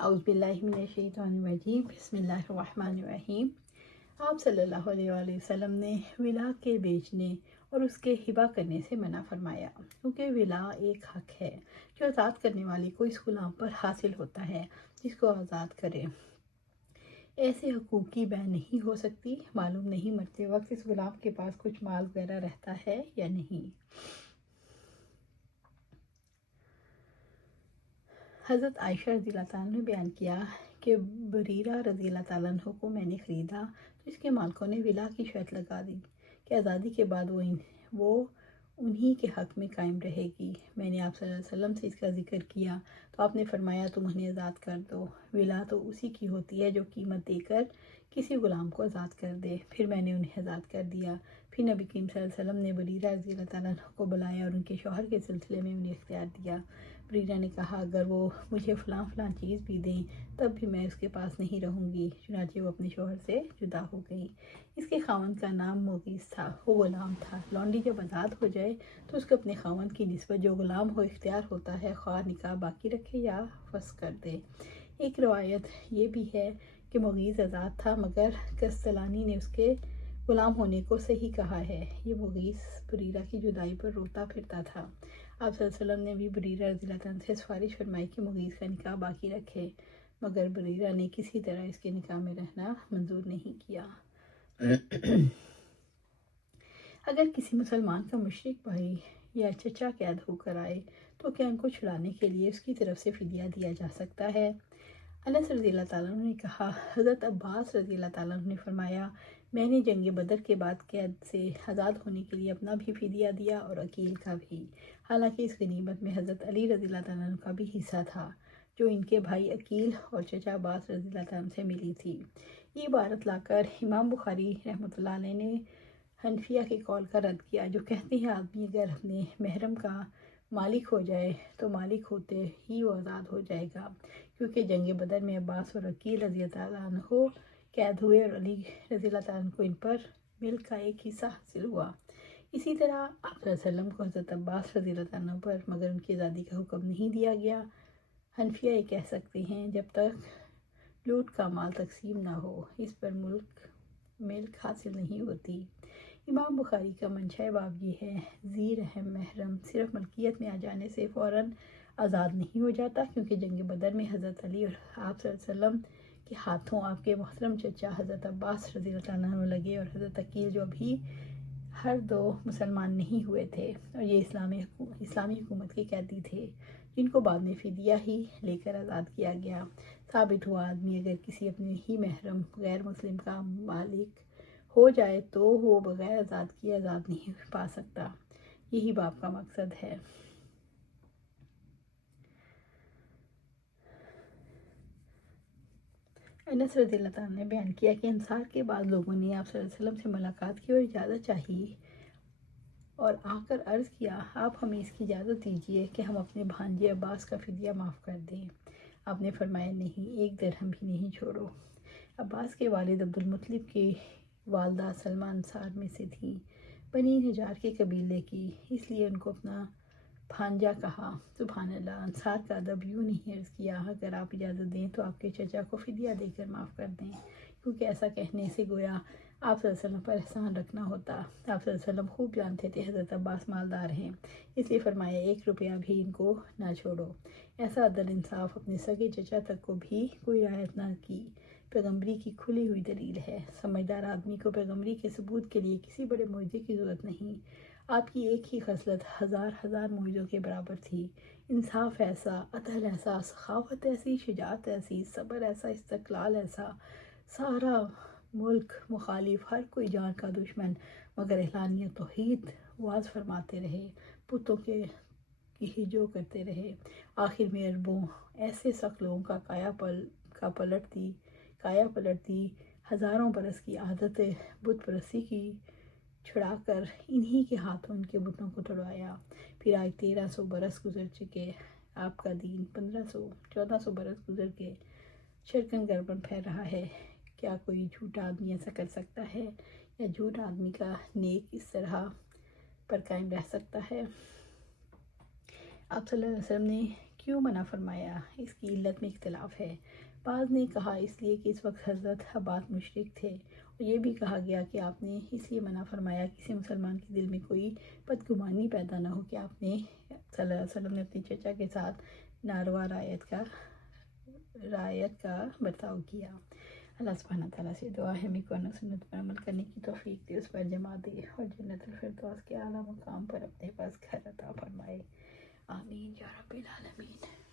اعوذ باللہ من الشیطان الرجیم، بسم اللہ الرحمن الرحیم۔ آپ صلی اللہ علیہ وآلہ وسلم نے ولا کے بیچنے اور اس کے ہبہ کرنے سے منع فرمایا، کیونکہ ولا ایک حق ہے جو آزاد کرنے والے کو اس غلام پر حاصل ہوتا ہے جس کو آزاد کرے۔ ایسے حقوق کی بیع نہیں ہو سکتی، معلوم نہیں مرتے وقت اس غلام کے پاس کچھ مال وغیرہ رہتا ہے یا نہیں۔ حضرت عائشہ رضی اللہ تعالیٰ نے بیان کیا کہ بریرہ رضی اللہ تعالیٰ عنہ کو میں نے خریدا تو اس کے مالکوں نے ولا کی شرط لگا دی کہ آزادی کے بعد وہ انہی کے حق میں قائم رہے گی۔ میں نے آپ صلی اللہ علیہ وسلم سے اس کا ذکر کیا تو آپ نے فرمایا تم انہیں آزاد کر دو۔ ولا تو اسی کی ہوتی ہے جو قیمت دے کر کسی غلام کو آزاد کر دے۔ پھر میں نے انہیں آزاد کر دیا۔ پھر نبی کریم صلی اللہ علیہ وسلم نے بریرہ رضی اللہ تعالیٰ عنہ کو بلایا اور ان کے شوہر کے سلسلے میں انہیں اختیار دیا۔ بریرہ نے کہا اگر وہ مجھے فلاں چیز بھی دیں تب بھی میں اس کے پاس نہیں رہوں گی، چنانچہ وہ اپنے شوہر سے جدا ہو گئی۔ اس کے خاوند کا نام مغیث تھا، وہ غلام تھا۔ لونڈی جب آزاد ہو جائے تو اس کو اپنے خاوند کی نسبت جو غلام ہو اختیار ہوتا ہے، خواہ نکاح باقی رکھے یا فسخ کر دے۔ ایک روایت یہ بھی ہے کہ مغیث آزاد تھا مگر کستلانی نے اس کے غلام ہونے کو صحیح کہا ہے۔ یہ مغیث بریرہ کی جدائی پر روتا پھرتا تھا۔ آپ صلی اللہ علیہ وسلم نے بھی بریرہ رضی اللہ عنہ سے سفارش فرمائی کہ مغیث کا نکاح باقی رکھے، مگر بریرہ نے کسی طرح اس کے نکاح میں رہنا منظور نہیں کیا۔ اگر کسی مسلمان کا مشرک بھائی یا چچا قید ہو کر آئے تو کیا ان کو چھڑانے کے لیے اس کی طرف سے فدیہ دیا جا سکتا ہے؟ انس رضی اللہ تعالیٰ عنہ نے کہا حضرت عباس رضی اللہ تعالیٰ عنہ نے فرمایا میں نے جنگ بدر کے بعد قید سے آزاد ہونے کے لیے اپنا بھی فدیہ دیا اور عقیل کا بھی، حالانکہ اس غنیمت میں حضرت علی رضی اللہ تعالیٰ عنہ کا بھی حصہ تھا جو ان کے بھائی عقیل اور چچا عباس رضی اللہ تعالیٰ عنہ سے ملی تھی۔ یہ عبارت لا کر امام بخاری رحمۃ اللہ علیہ نے حنفیہ کے قول کا رد کیا جو کہتے ہیں آدمی اگر اپنے محرم کا مالک ہو جائے تو مالک ہوتے ہی وہ آزاد ہو جائے گا، کیونکہ جنگ بدر میں عباس اور عقیل رضی اللہ عنہ قید ہوئے اور علی رضی اللہ تعالیٰ عنہ کو ان پر ملک کا ایک حصہ حاصل ہوا۔ اسی طرح آپ صلی اللہ علیہ وسلم کو حضرت عباس رضی اللہ عنہ پر مگر ان کی آزادی کا حکم نہیں دیا گیا۔ حنفیہ یہ کہہ سکتے ہیں جب تک لوٹ کا مال تقسیم نہ ہو اس پر ملک حاصل نہیں ہوتی۔ امام بخاری کا منشأ باب یہ ہے ذی رحم محرم صرف ملکیت میں آ جانے سے فوراً آزاد نہیں ہو جاتا، کیونکہ جنگ بدر میں حضرت علی اور آپ صلی اللہ علیہ وسلم کے ہاتھوں آپ کے محترم چچا حضرت عباس رضی اللہ عنہ لگے اور حضرت عقیل جو ابھی ہر دو مسلمان نہیں ہوئے تھے اور یہ اسلامی حکومت کے قیدی تھے جن کو بعد میں فدیہ ہی لے کر آزاد کیا گیا۔ ثابت ہوا آدمی اگر کسی اپنے ہی محرم غیر مسلم کا مالک ہو جائے تو وہ بغیر آزاد کیے آزاد نہیں پا سکتا۔ یہی باب کا مقصد ہے۔ انس رضی اللہ تعالیٰ نے بیان کیا کہ انصار کے بعد لوگوں نے آپ صلی اللہ علیہ وسلم سے ملاقات کی اور اجازت چاہی اور آ کر عرض کیا آپ ہمیں اس کی اجازت دیجیے کہ ہم اپنے بھانجے عباس کا فدیہ معاف کر دیں۔ آپ نے فرمایا نہیں، ایک درہم بھی نہیں چھوڑو۔ عباس کے والد عبد المطلب کی والدہ سلمہ انصار میں سے تھی، بنی نجار کے قبیلے کی، اس لیے ان کو اپنا بھانجا کہا۔ سبحان اللہ، انصار کا ادب یوں نہیں عرض کیا اگر آپ اجازت دیں تو آپ کے چچا کو فدیہ دے کر معاف کر دیں، کیونکہ ایسا کہنے سے گویا آپ صلی اللہ علیہ وسلم پر احسان رکھنا ہوتا۔ آپ صلی اللہ علیہ وسلم خوب جانتے تھے حضرت عباس مالدار ہیں، اس لیے فرمایا 1 روپیہ بھی ان کو نہ چھوڑو۔ ایسا عدل انصاف اپنے سگے چچا تک کو بھی کوئی رعایت نہ کی پیغمبری کی کھلی ہوئی دلیل ہے۔ سمجھدار آدمی کو پیغمبری کے ثبوت کے لیے کسی بڑے معجزے کی ضرورت نہیں، آپ کی ایک ہی خصلت ہزار معجزوں کے برابر تھی۔ انصاف ایسا، عدل ایسا، سخاوت ایسی، شجاعت ایسی، صبر ایسا، استقلال ایسا، سارا ملک مخالف، ہر کوئی جان کا دشمن، مگر اعلانیہ توحید واز فرماتے رہے، بتوں کی ہجو کرتے رہے۔ آخر میں عربوں ایسے سخت لوگوں کا کایا پلٹ دی، ہزاروں برس کی عادت بت پرستی کی چھڑا کر انہی کے ہاتھوں ان کے بتوں کو توڑوایا۔ پھر آج 1300 برس گزر چکے، آپ کا دین 1400 برس گزر کے شرکن گربن پھیل رہا ہے۔ کیا کوئی جھوٹا آدمی ایسا کر سکتا ہے یا جھوٹا آدمی کا نیک اس طرح پر قائم رہ سکتا ہے؟ آپ صلی اللہ علیہ وسلم نے کیوں منع فرمایا؟ اس کی علت میں اختلاف ہے۔ بعض نے کہا اس لیے کہ اس وقت حضرت عباس مشرک تھے، اور یہ بھی کہا گیا کہ آپ نے اس لیے منع فرمایا کسی مسلمان کے دل میں کوئی بدگمانی پیدا نہ ہو کہ آپ نے صلی اللہ علیہ وسلم نے اپنی چچا کے ساتھ ناروا رعایت کا برتاؤ کیا۔ اللہ سبحانہ تعالیٰ سے دعا ہے ہمیں قرآن و سنت پر عمل کرنے کی توفیق دے، اس پر جمع دے، اور جنت الفردوس کے اعلیٰ مقام پر اپنے پاس گھر عطا فرمائے۔ آمین یا رب العالمین۔